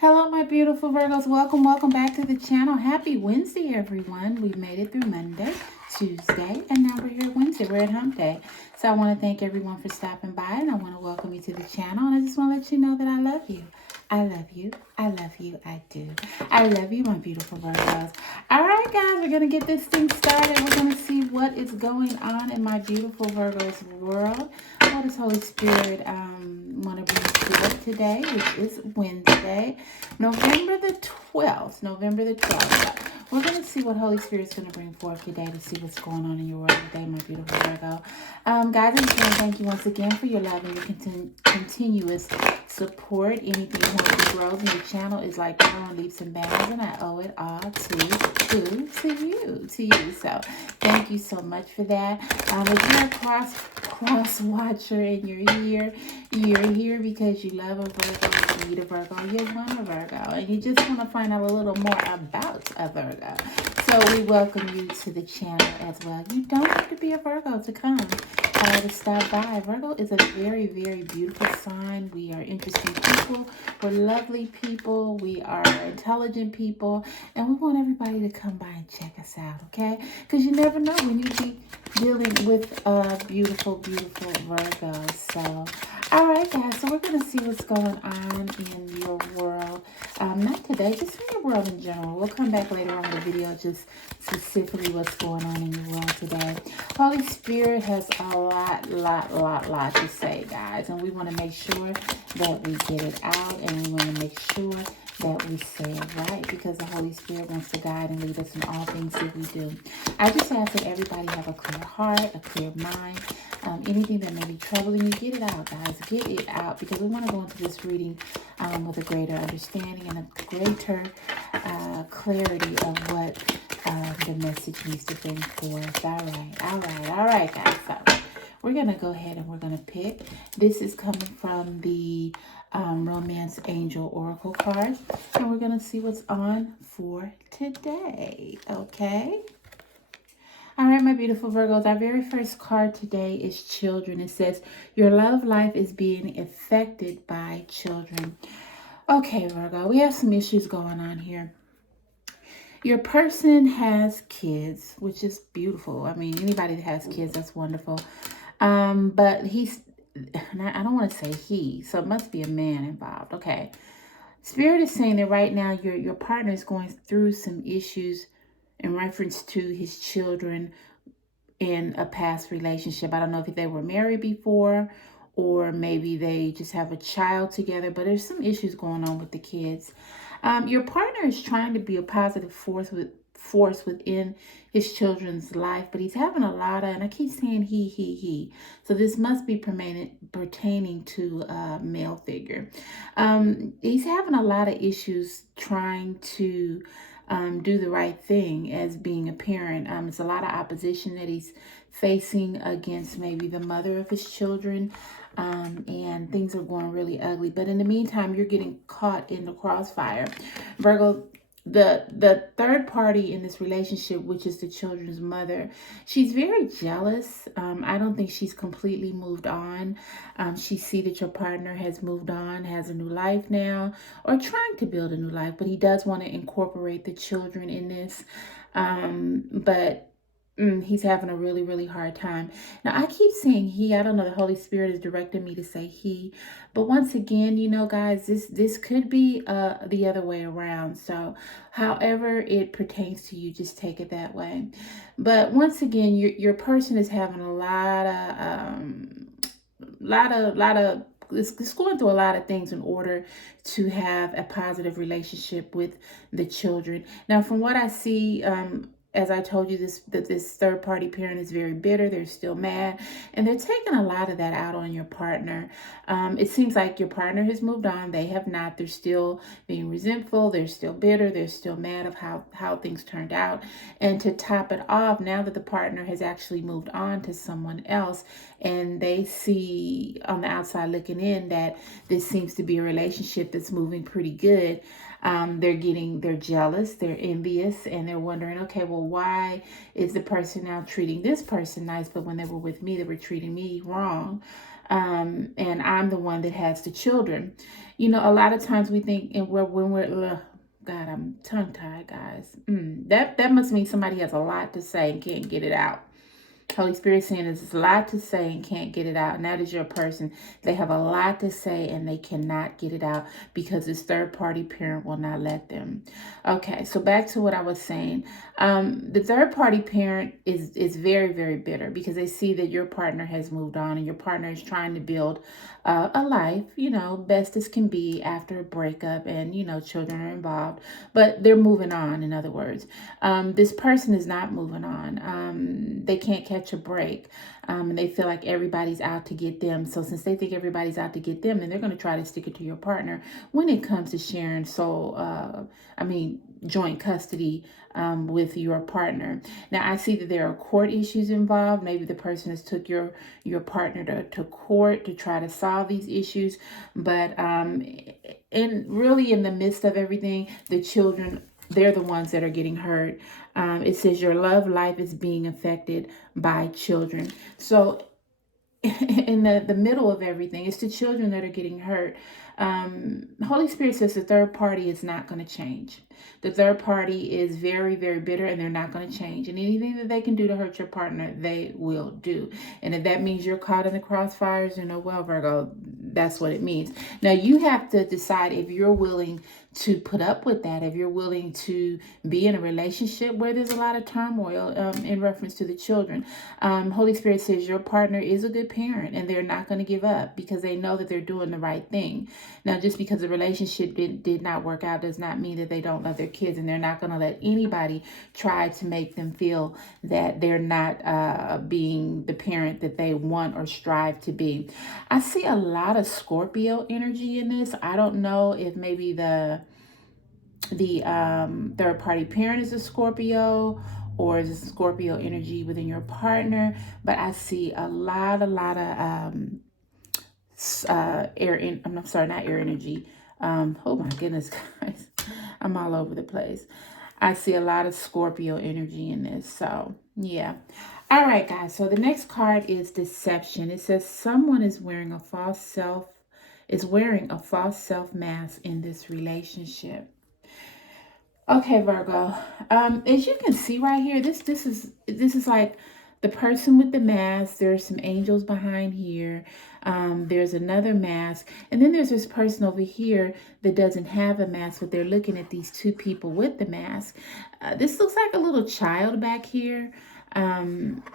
Hello, my beautiful Virgos. Welcome back to the channel. Happy Wednesday, everyone. We've made it through Monday, Tuesday, and now we're here Wednesday. We're at hump day. So I want to thank everyone for stopping by, and I want to welcome you to the channel. And I just want to let you know that I love you. I love you. I love you. I do. I love you, my beautiful Virgos. All right, guys, we're going to get this thing started. We're going to see what is going on in my beautiful Virgos world. What does Holy Spirit want to bring to us today, which is Wednesday, November the 12th. November the 12th. So we're going to see what Holy Spirit's going to bring forth today to see what's going on in your world today, my beautiful Virgo. Guys, I just want to thank you once again for your love and your continuous support. Anything that grows in your channel is like growing leaps and bounds, and I owe it all to you. So thank you so much for that. If you're a cross watcher and you're here because you love a Virgo, you need a Virgo, you want a Virgo, and you just want to find out a little more about a Virgo. So we welcome you to the channel as well. You don't have to be a Virgo to come to stop by. Virgo is a very, very beautiful sign. We are interesting people. We're lovely people. We are intelligent people. And we want everybody to come by and check us out, okay? Because you never know when you be dealing with beautiful, beautiful Virgos. So, all right, guys. So we're going to see what's going on in your world. Not today, just in your world in general. We'll come back later on in the video, just specifically what's going on in your world today. Holy Spirit has a lot to say, guys. And we want to make sure that we get it out, and we want to make sure that we say it right, because the Holy Spirit wants to guide and lead us in all things that we do. I just ask that everybody have a clear heart, a clear mind. Anything that may be troubling you, get it out, guys. Get it out, because we want to go into this reading with a greater understanding and a greater clarity of what the message needs to bring forth. All right, guys. So we're going to go ahead and we're going to pick. This is coming from the Romance Angel Oracle card, and we're going to see what's on for today, okay? All right, my beautiful Virgos, our very first card today is children. It says, your love life is being affected by children. Okay, Virgo, we have some issues going on here. Your person has kids, which is beautiful. I mean, anybody that has kids, that's wonderful. But I don't want to say he, so it must be a man involved. Okay. Spirit is saying that right now your partner is going through some issues in reference to his children in a past relationship. I don't know if they were married before, or maybe they just have a child together, but there's some issues going on with the kids. Your partner is trying to be a positive force within his children's life, but he's having a lot of, and I keep saying he. So this must be pertaining to a male figure. He's having a lot of issues trying to do the right thing as being a parent. It's a lot of opposition that he's facing against maybe the mother of his children, and things are going really ugly. But in the meantime, you're getting caught in the crossfire. Virgo, the third party in this relationship, which is the children's mother, she's very jealous. I don't think she's completely moved on. She see that your partner has moved on, has a new life now, or trying to build a new life, but he does want to incorporate the children in this. But he's having a really hard time. Now, I keep saying he. I don't know. The Holy Spirit is directing me to say he. But once again, you know, guys, this could be the other way around. So however it pertains to you, just take it that way. But once again, your person is having a lot of it's going through a lot of things in order to have a positive relationship with the children. Now, from what I see, as I told you, this third party parent is very bitter. They're still mad, and they're taking a lot of that out on your partner. It seems like your partner has moved on. They have not. They're still being resentful. They're still bitter. They're still mad of how things turned out. And to top it off, now that the partner has actually moved on to someone else, and they see on the outside looking in that this seems to be a relationship that's moving pretty good, they're jealous, they're envious, and they're wondering, okay, well, why is the person now treating this person nice, but when they were with me, they were treating me wrong? and I'm the one that has the children. You know, a lot of times we think, and when we're, God, I'm tongue tied, guys. That must mean somebody has a lot to say and can't get it out. Holy Spirit saying there's a lot to say and can't get it out. And that is your person. They have a lot to say and they cannot get it out because this third party parent will not let them. Okay, so back to what I was saying. The third party parent is very, very bitter because they see that your partner has moved on and your partner is trying to build a life, you know, best as can be after a breakup, and, you know, children are involved, but they're moving on, in other words. This person is not moving on. They can't catch a break. And they feel like everybody's out to get them. So since they think everybody's out to get them, then they're going to try to stick it to your partner when it comes to sharing joint custody with your partner. Now, I see that there are court issues involved. Maybe the person has took your partner to court to try to solve these issues. But in the midst of everything, the children, they're the ones that are getting hurt. It says your love life is being affected by children. So in the middle of everything, it's the children that are getting hurt. Holy Spirit says the third party is not going to change. The third party is very, very bitter, and they're not going to change. And anything that they can do to hurt your partner, they will do. And if that means you're caught in the crossfires, you know, well, Virgo, that's what it means. Now, you have to decide if you're willing to put up with that, if you're willing to be in a relationship where there's a lot of turmoil in reference to the children. Holy Spirit says your partner is a good parent and they're not going to give up because they know that they're doing the right thing. Now, just because the relationship did not work out does not mean that they don't love their kids, and they're not going to let anybody try to make them feel that they're not being the parent that they want or strive to be. I see a lot of Scorpio energy in this. I don't know if maybe the third party parent is a Scorpio, or is this Scorpio energy within your partner, but I see a lot of not air energy. Oh my goodness, guys, I'm all over the place. I see a lot of Scorpio energy in this. So yeah. All right, guys. So the next card is deception. It says someone is wearing a false self mask in this relationship. Okay, Virgo. As you can see right here, this is like the person with the mask. There's some angels behind here. There's another mask, and then there's this person over here that doesn't have a mask, but they're looking at these two people with the mask. This looks like a little child back here. I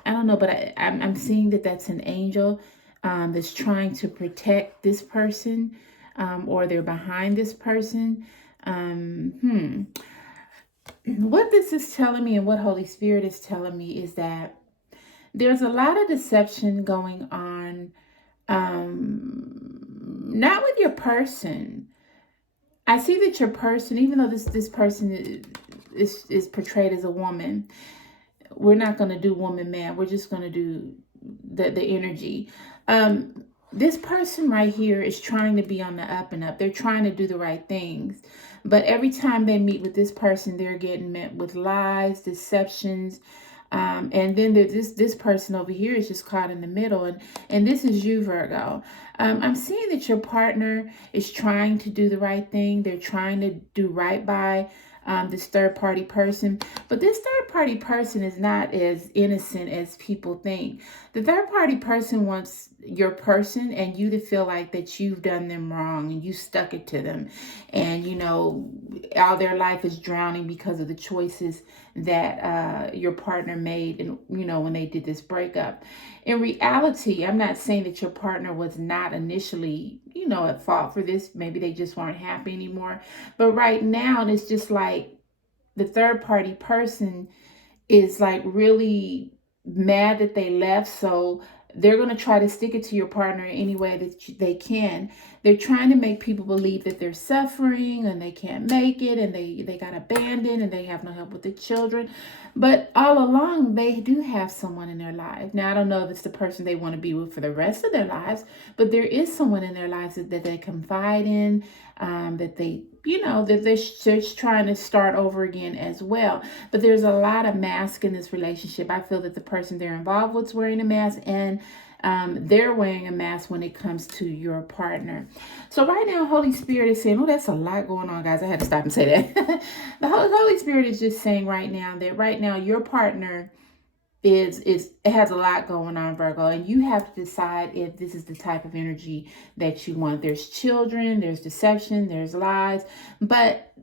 don't know, but I'm seeing that that's an angel that's trying to protect this person, or they're behind this person. What this is telling me and what Holy Spirit is telling me is that there's a lot of deception going on, not with your person. I see that your person, even though this person is portrayed as a woman, we're not going to do woman man. We're just going to do the energy. This person right here is trying to be on the up and up. They're trying to do the right things. But every time they meet with this person, they're getting met with lies, deceptions. And then there's this person over here is just caught in the middle. And this is you, Virgo. I'm seeing that your partner is trying to do the right thing. They're trying to do right by this third party person. But this third party person is not as innocent as people think. The third party person wants your person and you to feel like that you've done them wrong and you stuck it to them. And, you know, all their life is drowning because of the choices that your partner made, and, you know, when they did this breakup. In reality, I'm not saying that your partner was not initially, you know, at fault for this. Maybe they just weren't happy anymore. But right now, it's just like the third party person is like really mad that they left. So they're going to try to stick it to your partner any way that they can. They're trying to make people believe that they're suffering and they can't make it, and they got abandoned and they have no help with the children. But all along, they do have someone in their life. Now, I don't know if it's the person they want to be with for the rest of their lives, but there is someone in their lives that they confide in, that they, you know, that they're just trying to start over again as well. But there's a lot of mask in this relationship. I feel that the person they're involved with is wearing a mask, and they're wearing a mask when it comes to your partner. So right now, Holy Spirit is saying, oh, that's a lot going on, guys. I had to stop and say that. The Holy Spirit is just saying right now that right now your partner it has a lot going on, Virgo, and you have to decide if this is the type of energy that you want. There's children, there's deception, there's lies, but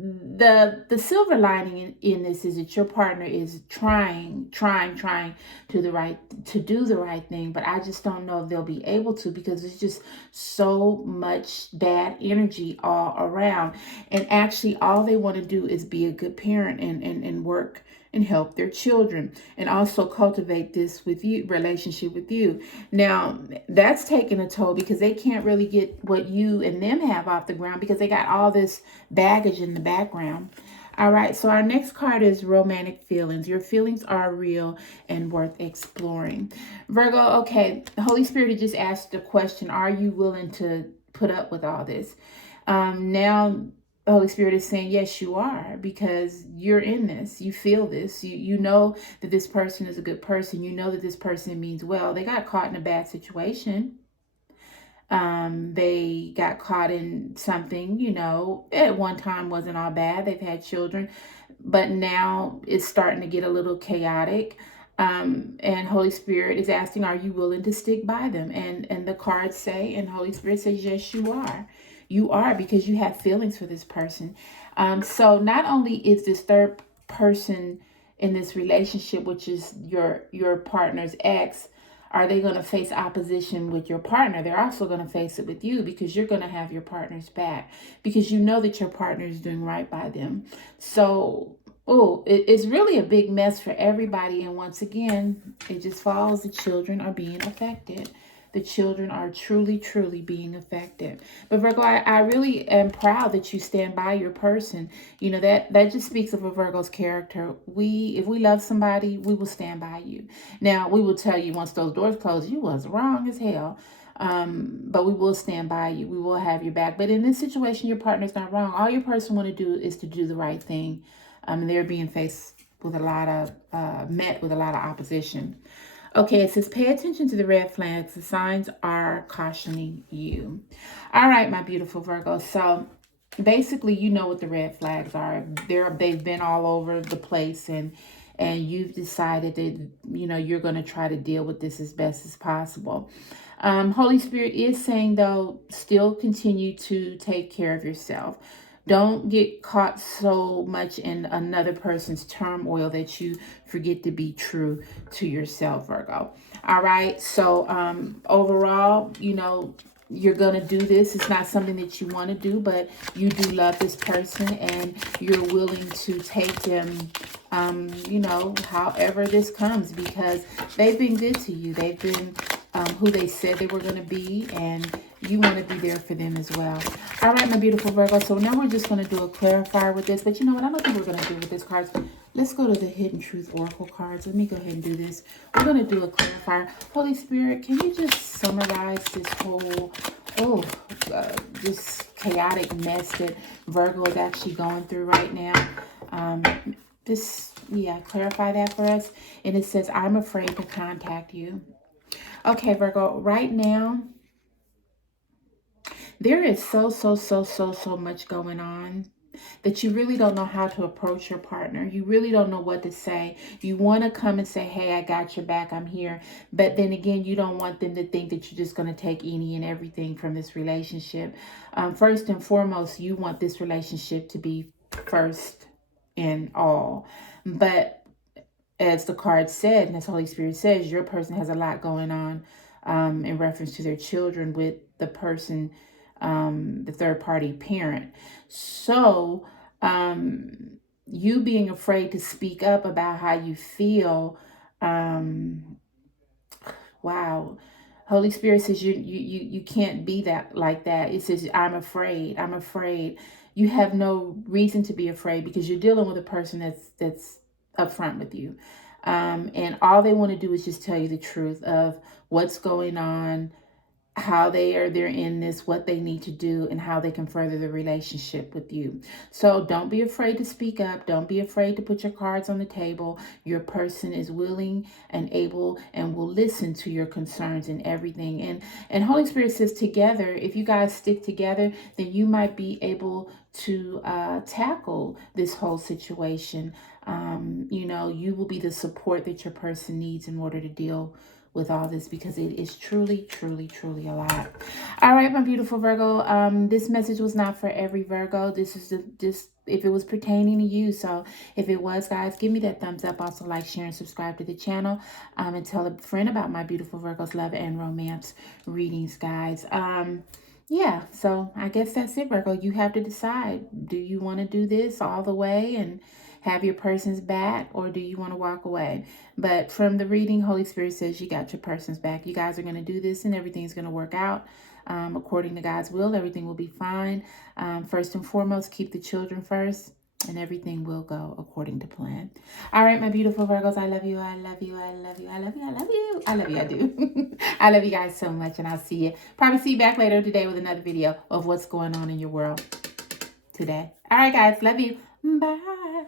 the silver lining in this is that your partner is trying to do the right thing, but I just don't know if they'll be able to, because it's just so much bad energy all around. And actually all they want to do is be a good parent and work and help their children, and also cultivate this with you relationship with you. Now that's taking a toll, because they can't really get what you and them have off the ground, because they got all this baggage in the background. All right, so our next card is romantic feelings. Your feelings are real and worth exploring. Virgo, okay, the Holy Spirit had just asked the question, are you willing to put up with all this? Now the Holy Spirit is saying, yes, you are, because you're in this. You feel this. You know that this person is a good person. You know that this person means well. They got caught in a bad situation. They got caught in something, at one time wasn't all bad. They've had children, but now it's starting to get a little chaotic. And Holy Spirit is asking, are you willing to stick by them? And the cards say, and Holy Spirit says, yes, you are. You are, because you have feelings for this person. So not only is this third person in this relationship, which is your partner's ex, are they going to face opposition with your partner? They're also going to face it with you, because you're going to have your partner's back, because you know that your partner is doing right by them. So, it's really a big mess for everybody. And once again, it just falls. The children are being affected. The children are truly, truly being affected. But Virgo, I really am proud that you stand by your person. That just speaks of a Virgo's character. If we love somebody, we will stand by you. Now, we will tell you once those doors close, you was wrong as hell. But we will stand by you. We will have your back. But in this situation, your partner's not wrong. All your person want to do is to do the right thing. They're being faced with met with a lot of opposition. Okay, it says, pay attention to the red flags. The signs are cautioning you. All right, my beautiful Virgo. So basically, you know what the red flags are. They've been all over the place, and you've decided that, you're going to try to deal with this as best as possible. Holy Spirit is saying, though, still continue to take care of yourself. Don't get caught so much in another person's turmoil that you forget to be true to yourself, Virgo. All right. So overall, you're going to do this. It's not something that you want to do, but you do love this person, and you're willing to take them, however this comes, because they've been good to you. They've been who they said they were going to be, and you want to be there for them as well. All right, my beautiful Virgo. So now we're just going to do a clarifier with this. But you know what? I don't think we're going to do with this cards. Let's go to the Hidden Truth Oracle cards. Let me go ahead and do this. We're going to do a clarifier. Holy Spirit, can you just summarize this whole, this chaotic mess that Virgo is actually going through right now? Clarify that for us. And it says, I'm afraid to contact you. Okay, Virgo, right now, there is so much going on that you really don't know how to approach your partner. You really don't know what to say. You want to come and say, hey, I got your back, I'm here. But then again, you don't want them to think that you're just going to take any and everything from this relationship. First and foremost, you want this relationship to be first in all. But as the card said, and as Holy Spirit says, your person has a lot going on in reference to their children with the person, the third party parent. So you being afraid to speak up about how you feel, wow. Holy Spirit says you can't be like that. It says, I'm afraid. You have no reason to be afraid, because you're dealing with a person that's upfront with you. And all they want to do is just tell you the truth of what's going on, how they're in this, what they need to do, and how they can further the relationship with you. So don't be afraid to speak up. Don't be afraid to put your cards on the table. Your person is willing and able and will listen to your concerns and everything. And Holy Spirit says together, if you guys stick together, then you might be able to tackle this whole situation. You know, you will be the support that your person needs in order to deal with all this, because it is truly, truly, truly a lot. All right, my beautiful Virgo. This message was not for every Virgo. This is just if it was pertaining to you. So if it was, guys, give me that thumbs up. Also, like, share, and subscribe to the channel. And tell a friend about my beautiful Virgos love and romance readings, guys. Yeah, so I guess that's it, Virgo. You have to decide. Do you want to do this all the way and have your person's back, or do you want to walk away? But from the reading, Holy Spirit says you got your person's back. You guys are going to do this and everything's going to work out according to God's will. Everything will be fine. First and foremost, keep the children first, and everything will go according to plan. All right, my beautiful Virgos, I love you. I love you. I love you. I love you. I love you. I love you. I do. I love you guys so much, and I'll see you. Probably see you back later today with another video of what's going on in your world today. All right, guys. Love you. Bye.